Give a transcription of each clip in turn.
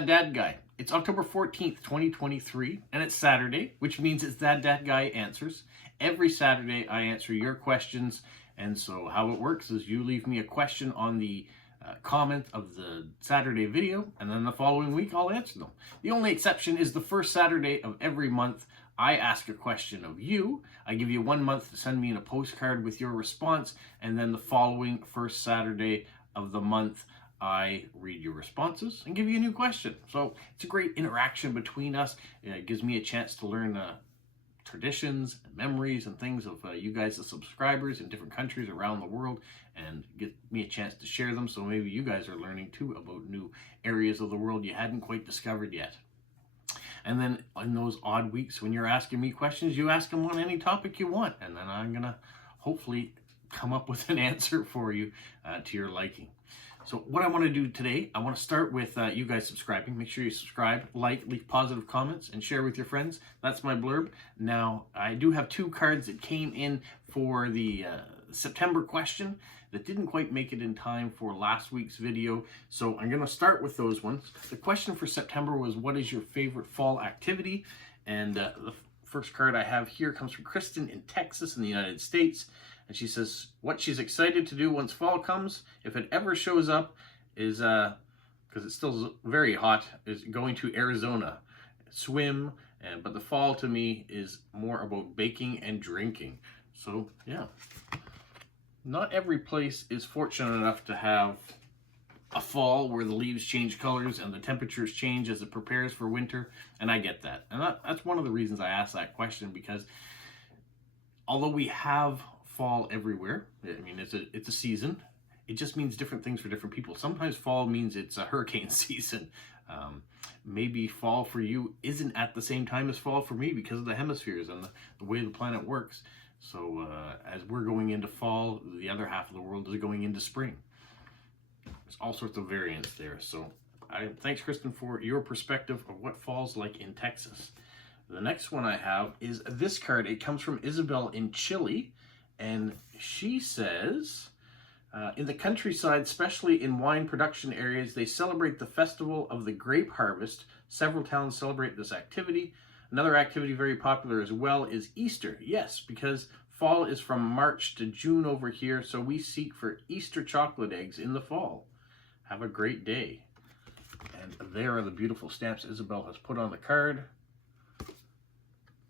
That Dad Guy. It's October 14th, 2023, and it's Saturday, which means it's That Dad Guy Answers. Every Saturday, I answer your questions, and so how it works is you leave me a question on the comment of the Saturday video, and then the following week, I'll answer them. The only exception is the first Saturday of every month, I ask a question of you. I give you 1 month to send me in a postcard with your response, and then the following first Saturday of the month, I read your responses and give you a new question. So it's a great interaction between us. It gives me a chance to learn traditions and memories and things of you guys as subscribers in different countries around the world, and get me a chance to share them, so maybe you guys are learning too about new areas of the world you hadn't quite discovered yet. And then in those odd weeks when you're asking me questions, you ask them on any topic you want, and then I'm gonna hopefully come up with an answer for you to your liking. So what I want to do today, I want to start with you guys subscribing. Make sure you subscribe, like, leave positive comments, and share with your friends. That's my blurb. Now, I do have 2 cards that came in for the September question that didn't quite make it in time for last week's video. So I'm going to start with those ones. The question for September was, what is your favorite fall activity? And the first card I have here comes from Kristen in Texas in the United States. And she says what she's excited to do once fall comes, if it ever shows up, is, because it's still very hot, is going to Arizona, swim, but the fall to me is more about baking and drinking. So yeah, not every place is fortunate enough to have a fall where the leaves change colors and the temperatures change as it prepares for winter, and I get that. And that's one of the reasons I asked that question, because although we have fall everywhere, I mean, it's a season, it just means different things for different people. Sometimes fall means it's a hurricane season. Maybe fall for you isn't at the same time as fall for me because of the hemispheres and the way the planet works. So as we're going into fall, the other half of the world is going into spring. There's all sorts of variants there. So thanks, Kristen, for your perspective of what fall's like in Texas. The next one I have is this card. It comes from Isabel in Chile. And she says, in the countryside, especially in wine production areas, they celebrate the festival of the grape harvest. Several towns celebrate this activity. Another activity very popular as well is Easter. Yes, because fall is from March to June over here, so we seek for Easter chocolate eggs in the fall. Have a great day. And there are the beautiful stamps Isabel has put on the card.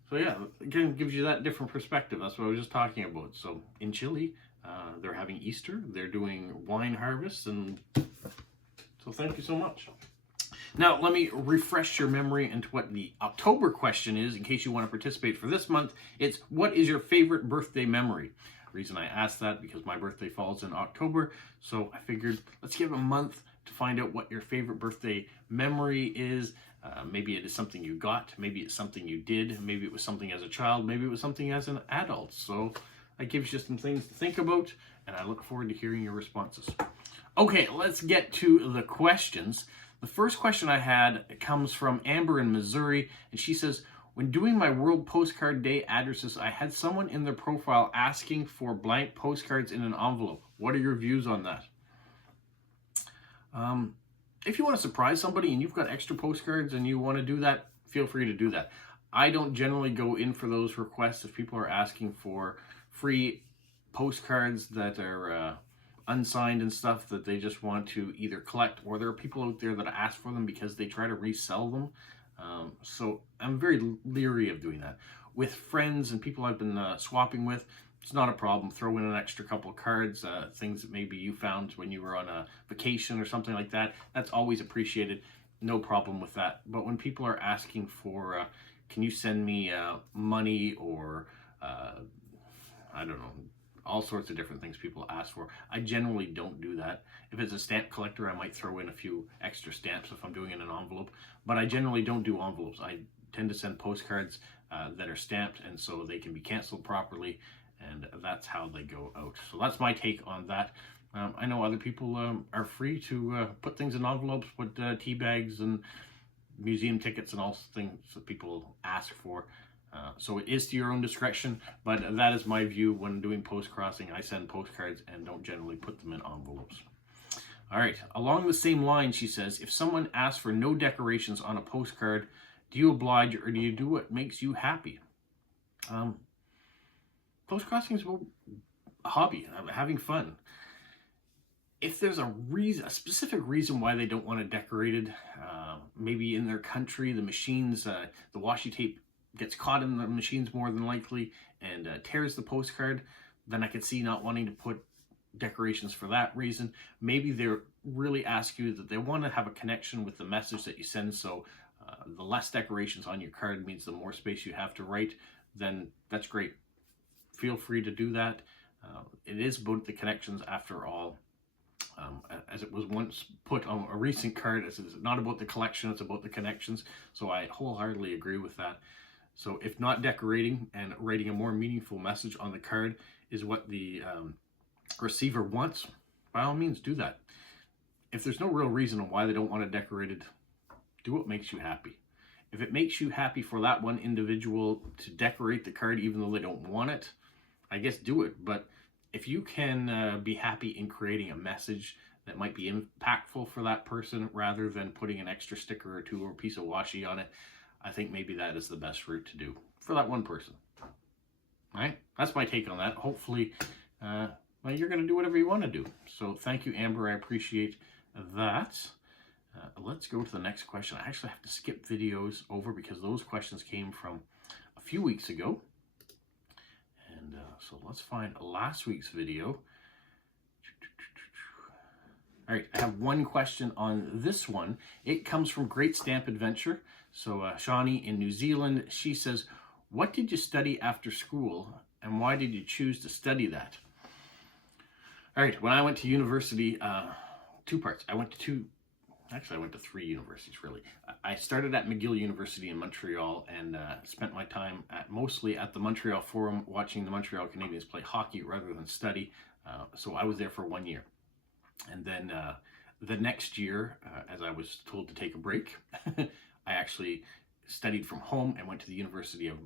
So yeah, again, gives you that different perspective. That's what I was just talking about. So in Chile, they're having Easter, they're doing wine harvest, and so thank you so much. Now, let me refresh your memory into what the October question is, in case you want to participate for this month. It's, what is your favorite birthday memory? The reason I asked that, because my birthday falls in October, so I figured let's give a month to find out what your favorite birthday memory is. Maybe it is something you got, maybe it's something you did, maybe it was something as a child, maybe it was something as an adult. So that gives you some things to think about, and I look forward to hearing your responses. Okay, let's get to the questions. The first question I had comes from Amber in Missouri, and she says, when doing my World Postcard Day addresses, I had someone in their profile asking for blank postcards in an envelope. What are your views on that? If you want to surprise somebody and you've got extra postcards and you want to do that, feel free to do that. I don't generally go in for those requests if people are asking for free postcards that are unsigned and stuff that they just want to either collect, or there are people out there that ask for them because they try to resell them. So I'm very leery of doing that. With friends and people I've been swapping with, it's not a problem. Throw in an extra couple of cards, things that maybe you found when you were on a vacation or something like that. That's always appreciated. No problem with that. But when people are asking for, can you send me money, or I don't know, all sorts of different things people ask for, I generally don't do that. If it's a stamp collector, I might throw in a few extra stamps if I'm doing it in an envelope. But I generally don't do envelopes. I tend to send postcards that are stamped, and so they can be canceled properly. And that's how they go out. So that's my take on that. I know other people are free to put things in envelopes, put tea bags and museum tickets and all things that people ask for. So it is to your own discretion, but that is my view when doing post crossing. I send postcards and don't generally put them in envelopes. All right, along the same line, she says, if someone asks for no decorations on a postcard, do you oblige or do you do what makes you happy? Postcrossing is about a hobby, having fun. If there's a reason, a specific reason why they don't want it decorated, maybe in their country, the machines, the washi tape gets caught in the machines more than likely and tears the postcard, then I could see not wanting to put decorations for that reason. Maybe they really ask you that they want to have a connection with the message that you send, so the less decorations on your card means the more space you have to write, then that's great. Feel free to do that. It is about the connections after all. As it was once put on a recent card, it's not about the collection, it's about the connections. So I wholeheartedly agree with that. So if not decorating and writing a more meaningful message on the card is what the receiver wants, by all means do that. If there's no real reason why they don't want it decorated, do what makes you happy. If it makes you happy for that one individual to decorate the card even though they don't want it, I guess do it. But if you can be happy in creating a message that might be impactful for that person rather than putting an extra sticker or two or a piece of washi on it, I think maybe that is the best route to do for that one person. All right? That's my take on that. Hopefully, well, you're going to do whatever you want to do. So thank you, Amber. I appreciate that. Let's go to the next question. I actually have to skip videos over because those questions came from a few weeks ago. And so let's find last week's video. All right, I have one question on this one. It comes from Great Stamp Adventure. So Shawnee in New Zealand, she says, what did you study after school and why did you choose to study that? All right, when I went to university, two parts. I went to three universities, really. I started at McGill University in Montreal and spent my time mostly at the Montreal Forum watching the Montreal Canadiens play hockey rather than study. So I was there for 1 year. And then the next year, as I was told to take a break, I actually studied from home and went to the University of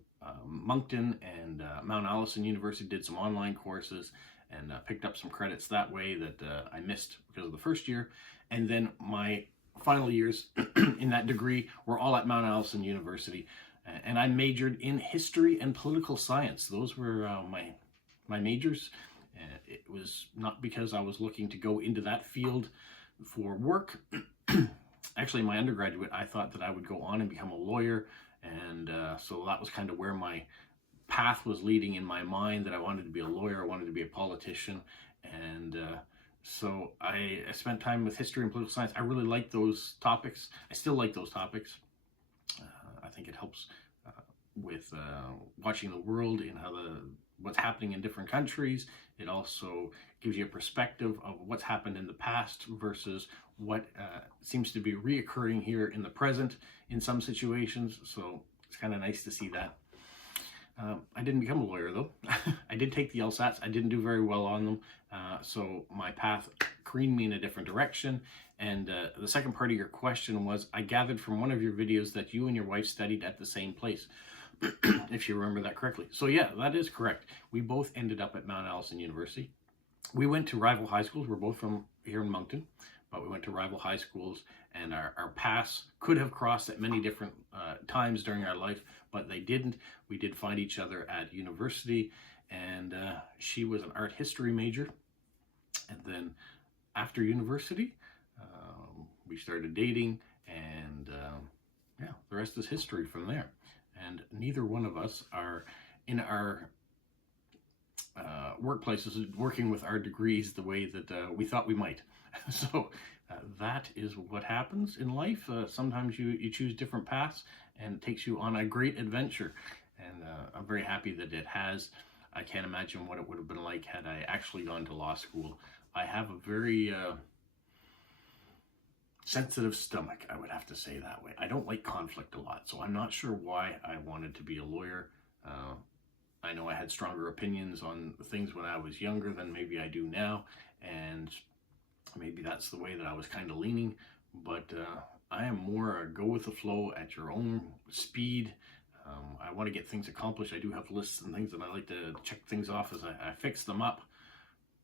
Moncton and Mount Allison University, did some online courses, and picked up some credits that way that I missed because of the first year. And then my final years in that degree were all at Mount Allison University. And I majored in history and political science. Those were my majors. It was not because I was looking to go into that field for work. Actually, in my undergraduate, I thought that I would go on and become a lawyer. And so that was kind of where my path was leading in my mind, that I wanted to be a lawyer, I wanted to be a politician. And so I spent time with history and political science. I really like those topics. I still like those topics. I think it helps with watching the world and what's happening in different countries. It also gives you a perspective of what's happened in the past versus what seems to be reoccurring here in the present in some situations. So it's kind of nice to see that. I didn't become a lawyer though. I did take the LSATs. I didn't do very well on them. So my path careened me in a different direction. And the second part of your question was, I gathered from one of your videos that you and your wife studied at the same place, if you remember that correctly. So yeah, that is correct. We both ended up at Mount Allison University. We went to rival high schools. We're both from here in Moncton, but we went to rival high schools, and our paths could have crossed at many different times during our life, but they didn't. We did find each other at university, and she was an art history major. And then after university, we started dating, and yeah, the rest is history from there. And neither one of us are in our workplaces working with our degrees the way that we thought we might. So that is what happens in life. Sometimes you choose different paths, and it takes you on a great adventure. And I'm very happy that it has. I can't imagine what it would have been like had I actually gone to law school. I have a very sensitive stomach, I would have to say that way. I don't like conflict a lot, so I'm not sure why I wanted to be a lawyer. I know I had stronger opinions on things when I was younger than maybe I do now, and maybe that's the way that I was kind of leaning, but I am more a go with the flow at your own speed. I want to get things accomplished. I do have lists and things, and I like to check things off as I fix them up.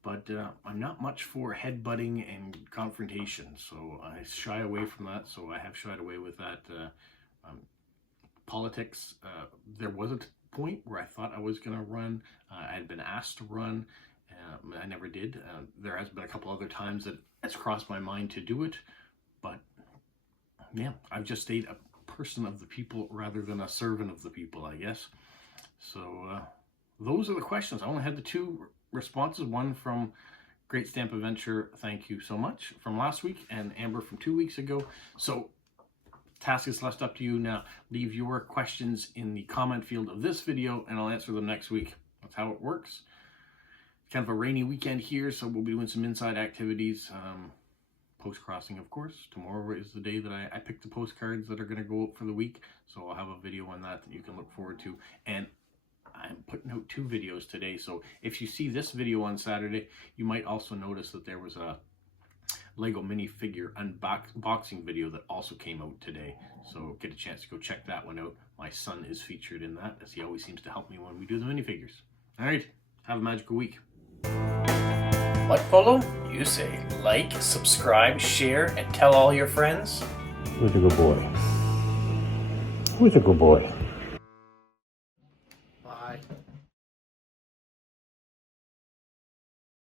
but I'm not much for headbutting and confrontation, so I shy away from that. So I have shied away with that. Politics, there was a point where I thought I was going to run. I had been asked to run. I never did. There has been a couple other times that it's crossed my mind to do it, but yeah, I've just stayed a person of the people rather than a servant of the people, I guess. So those are the questions. I only had the 2 responses, one from Great Stamp Adventure, thank you so much, from last week, and Amber from 2 weeks ago. So task is left up to you now. Leave your questions in the comment field of this video and I'll answer them next week. That's how it works. Kind of a rainy weekend here, so we'll be doing some inside activities. Postcrossing, of course. Tomorrow is the day that I pick the postcards that are going to go out for the week, so I'll have a video on that you can look forward to. And I'm putting out 2 videos today, so if you see this video on Saturday, you might also notice that there was a Lego minifigure unboxing video that also came out today, so get a chance to go check that one out. My son is featured in that, as he always seems to help me when we do the minifigures. All right, have a magical week. What, Polo? You say like, subscribe, share, and tell all your friends? Who's a good boy? Who's a good boy?